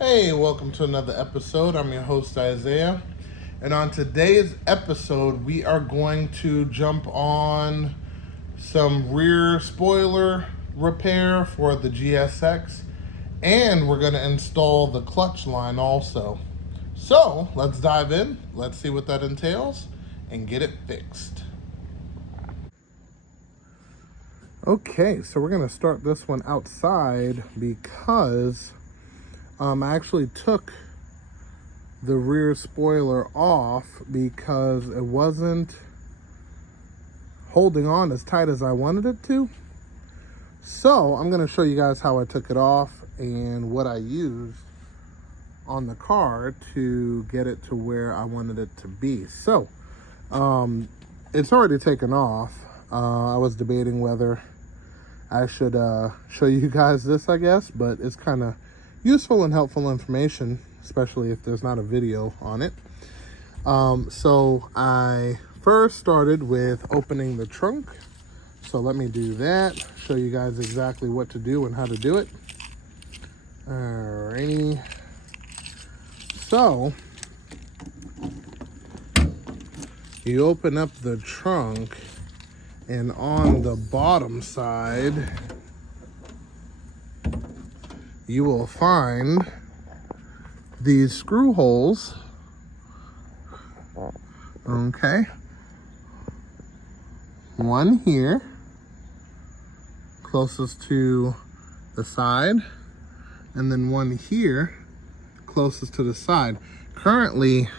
Hey, welcome to another episode. I'm your host, Isaiah. And on today's episode, we are going to jump on some rear spoiler repair for the GSX. And we're going to install the clutch line also. So, let's dive in. Let's see what that entails and get it fixed. Okay, so we're going to start this one outside because I actually took the rear spoiler off because it wasn't holding on as tight as I wanted it to. So I'm going to show you guys how I took it off and what I used on the car to get it to where I wanted it to be. So it's already taken off. I was debating whether I should show you guys this, I guess, but it's kind of useful and helpful information, especially if there's not a video on it. So I first started with opening the trunk. So let me do that, show you guys exactly what to do and how to do it. Alrighty. So you open up the trunk, and on the bottom side you will find these screw holes. Okay. One here, closest to the side, and then one here, closest to the side. Currently,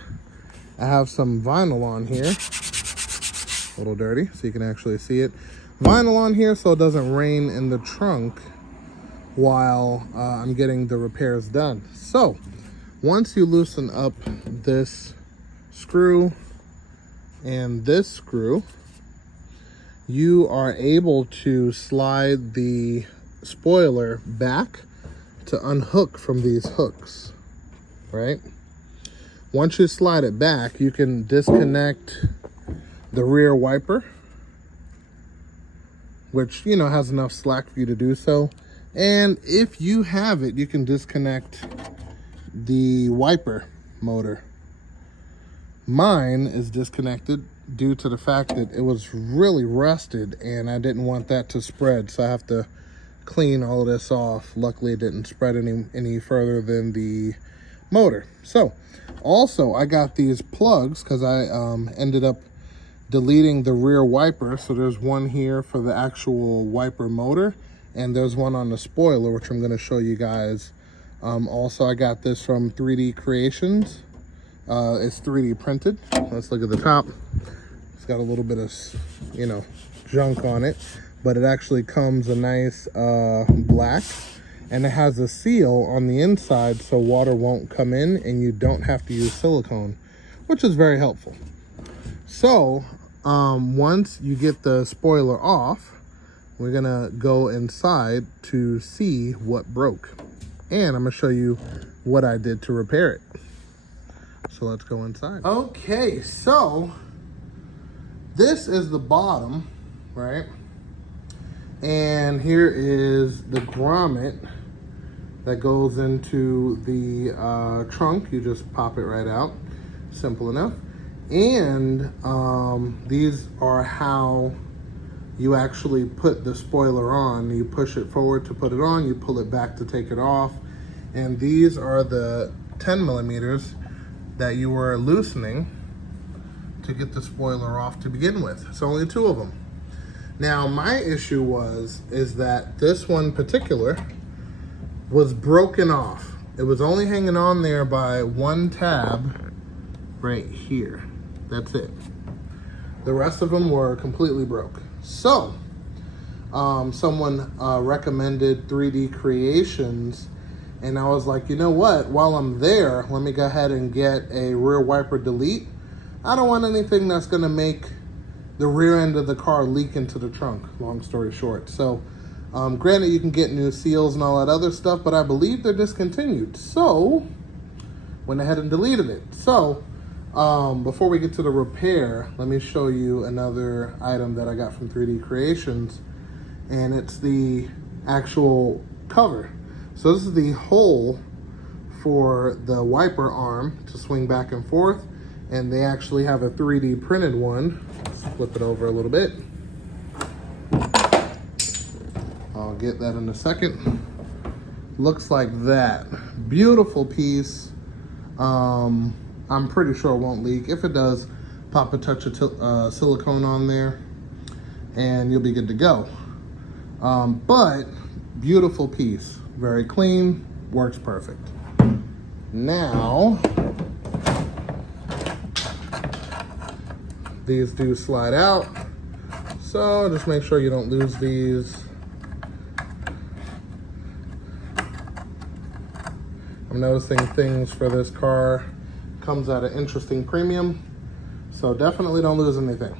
I have some vinyl on here. A little dirty, so you can actually see it. Vinyl on here so it doesn't rain in the trunk while I'm getting the repairs done. So once you loosen up this screw and this screw, you are able to slide the spoiler back to unhook from these hooks, right? Once you slide it back, you can disconnect the rear wiper, which, you know, has enough slack for you to do so. And if you have it, you can disconnect the wiper motor. Mine is disconnected due to the fact that it was really rusted and I didn't want that to spread, so I have to clean all of this off. Luckily it didn't spread any further than the motor. So also I got these plugs because I ended up deleting the rear wiper. So there's one here for the actual wiper motor, and there's one on the spoiler, which I'm going to show you guys. Also, I got this from 3D Creations. It's 3D printed. Let's look at the top. It's got a little bit of, you know, junk on it, but it actually comes a nice black, and it has a seal on the inside so water won't come in and you don't have to use silicone, which is very helpful. So once you get the spoiler off, we're gonna go inside to see what broke. And I'm gonna show you what I did to repair it. So let's go inside. Okay, so this is the bottom, right? And here is the grommet that goes into the trunk. You just pop it right out, simple enough. And these are how you actually put the spoiler on. You push it forward to put it on, you pull it back to take it off. And these are the 10 millimeters that you were loosening to get the spoiler off to begin with. It's only two of them. Now my issue is that this one particular was broken off. It was only hanging on there by one tab right here. That's it. The rest of them were completely broke. So someone recommended 3D Creations, and I was like, you know what, while I'm there, let me go ahead and get a rear wiper delete. I don't want anything that's going to make the rear end of the car leak into the trunk, long story short. So granted, you can get new seals and all that other stuff, but I believe they're discontinued. So went ahead and deleted it. So before we get to the repair, let me show you another item that I got from 3D Creations, and it's the actual cover. So this is the hole for the wiper arm to swing back and forth, and they actually have a 3D printed one. Let's flip it over a little bit. I'll get that in a second. Looks like that. Beautiful piece. I'm pretty sure it won't leak. If it does, pop a touch of silicone on there and you'll be good to go. But beautiful piece, very clean, works perfect. Now, these do slide out, so just make sure you don't lose these. I'm noticing things for this car comes at an interesting premium, so definitely don't lose anything.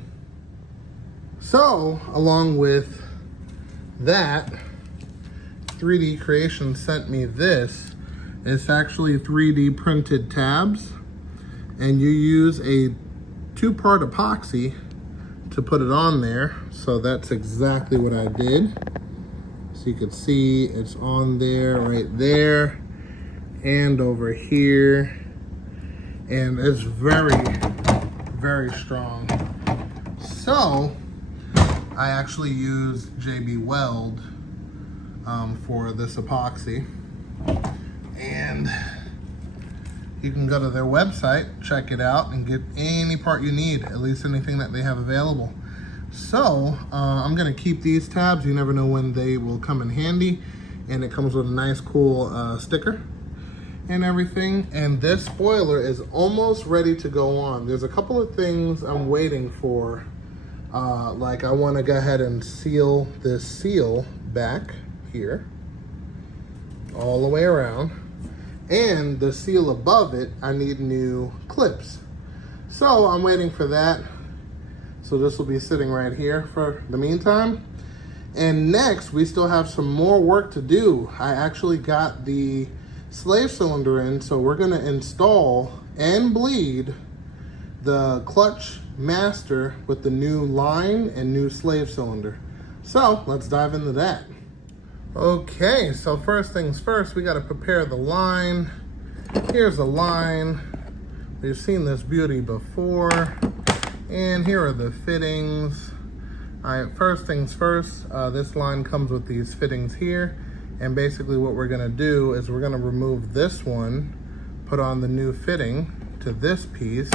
So, along with that, 3D Creation sent me this. It's actually 3D printed tabs, and you use a 2-part epoxy to put it on there. So that's exactly what I did. So you can see it's on there, right there, and over here. And it's very, very strong. So I actually used JB Weld for this epoxy. And you can go to their website, check it out, and get any part you need, at least anything that they have available. So I'm gonna keep these tabs. You never know when they will come in handy. And it comes with a nice, cool sticker and everything. And this spoiler is almost ready to go on. There's a couple of things I'm waiting for. Like I wanna go ahead and seal this seal back here, all the way around. And the seal above it, I need new clips. So I'm waiting for that. So this will be sitting right here for the meantime. And next, we still have some more work to do. I actually got the slave cylinder in, so we're gonna install and bleed the clutch master with the new line and new slave cylinder. So let's dive into that. Okay, so first things first, we gotta prepare the line. Here's the line. We've seen this beauty before. And here are the fittings. All right, first things first, this line comes with these fittings here. And basically what we're gonna do is we're gonna remove this one, put on the new fitting to this piece,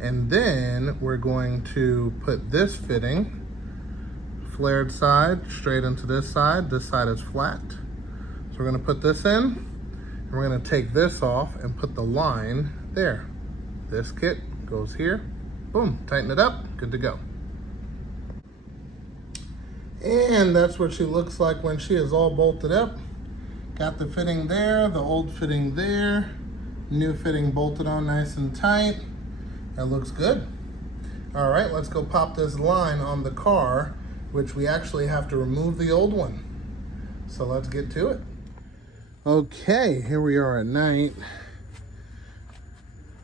and then we're going to put this fitting, flared side, straight into this side. This side is flat. So we're gonna put this in, and we're gonna take this off and put the line there. This kit goes here, boom, tighten it up, good to go. And that's what she looks like when she is all bolted up. Got the fitting there, the old fitting there, new fitting bolted on nice and tight. It looks good. All right, let's go pop this line on the car, which we actually have to remove the old one. So let's get to it. Okay, here we are at night.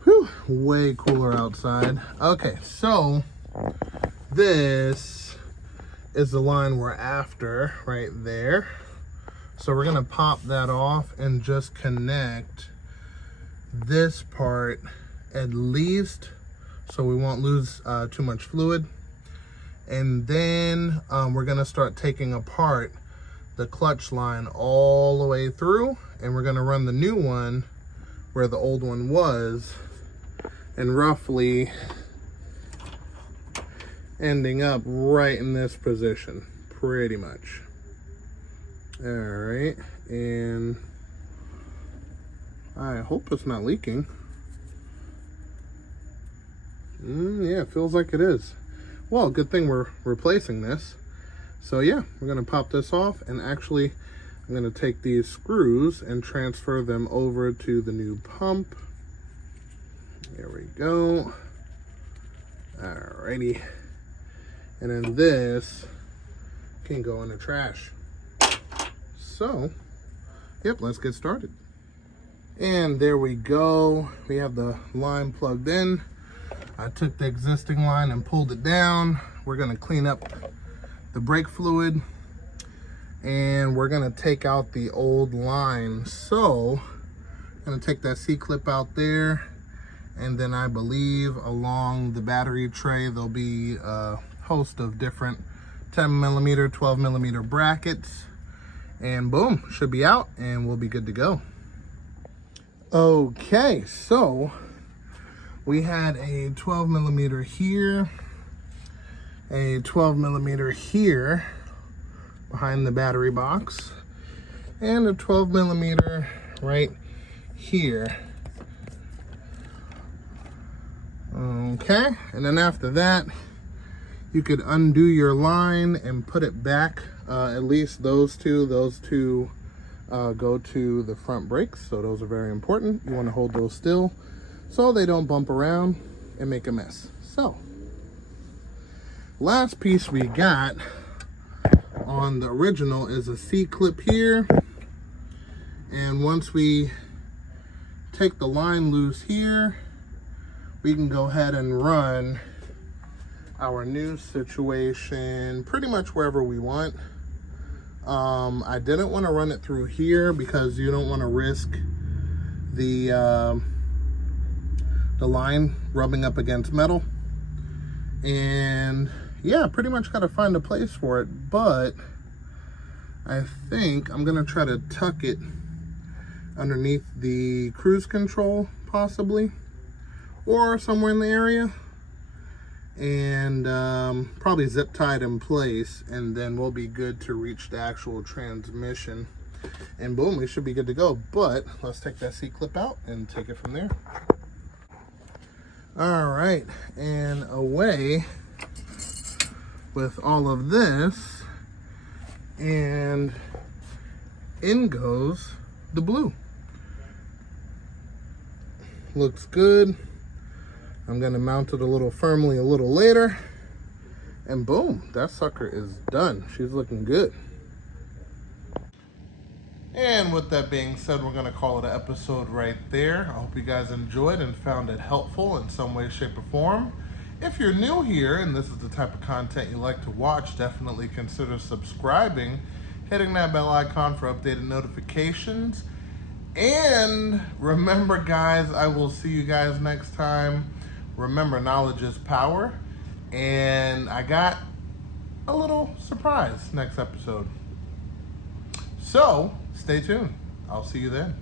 Whew, way cooler outside. Okay, so this is the line we're after right there. So we're gonna pop that off and just connect this part at least so we won't lose too much fluid. And then we're gonna start taking apart the clutch line all the way through, and we're gonna run the new one where the old one was, and roughly ending up right in this position, pretty much. All right, and I hope it's not leaking. Yeah, it feels like it is. Well, good thing we're replacing this. So yeah, we're gonna pop this off, and actually I'm gonna take these screws and transfer them over to the new pump. There we go. Alrighty. And then this can go in the trash. So, yep, let's get started. And there we go. We have the line plugged in. I took the existing line and pulled it down. We're gonna clean up the brake fluid, and we're gonna take out the old line. So Gonna take that C-clip out there, and then I believe along the battery tray there'll be a host of different 10 millimeter, 12 millimeter brackets, and boom, should be out and we'll be good to go. Okay, so we had a 12 millimeter here, a 12 millimeter here behind the battery box, and a 12 millimeter right here. Okay, and then after that, you could undo your line and put it back. At least those two go to the front brakes, so those are very important. You want to hold those still so they don't bump around and make a mess. So, last piece we got on the original is a C-clip here, and once we take the line loose here, we can go ahead and run our new situation pretty much wherever we want. I didn't want to run it through here because you don't want to risk the line rubbing up against metal. And yeah, pretty much got to find a place for it, but I think I'm gonna try to tuck it underneath the cruise control, possibly, or somewhere in the area, and probably zip tied in place, and then we'll be good to reach the actual transmission, and boom, we should be good to go. But let's take that C-clip out and take it from there. All right, and away with all of this, and in goes the blue. Looks good. I'm gonna mount it a little firmly a little later, and boom, that sucker is done. She's looking good. And with that being said, we're gonna call it an episode right there. I hope you guys enjoyed and found it helpful in some way, shape, or form. If you're new here and this is the type of content you like to watch, definitely consider subscribing, hitting that bell icon for updated notifications. And remember, guys, I will see you guys next time. Remember, knowledge is power. And I got a little surprise next episode. So, stay tuned. I'll see you then.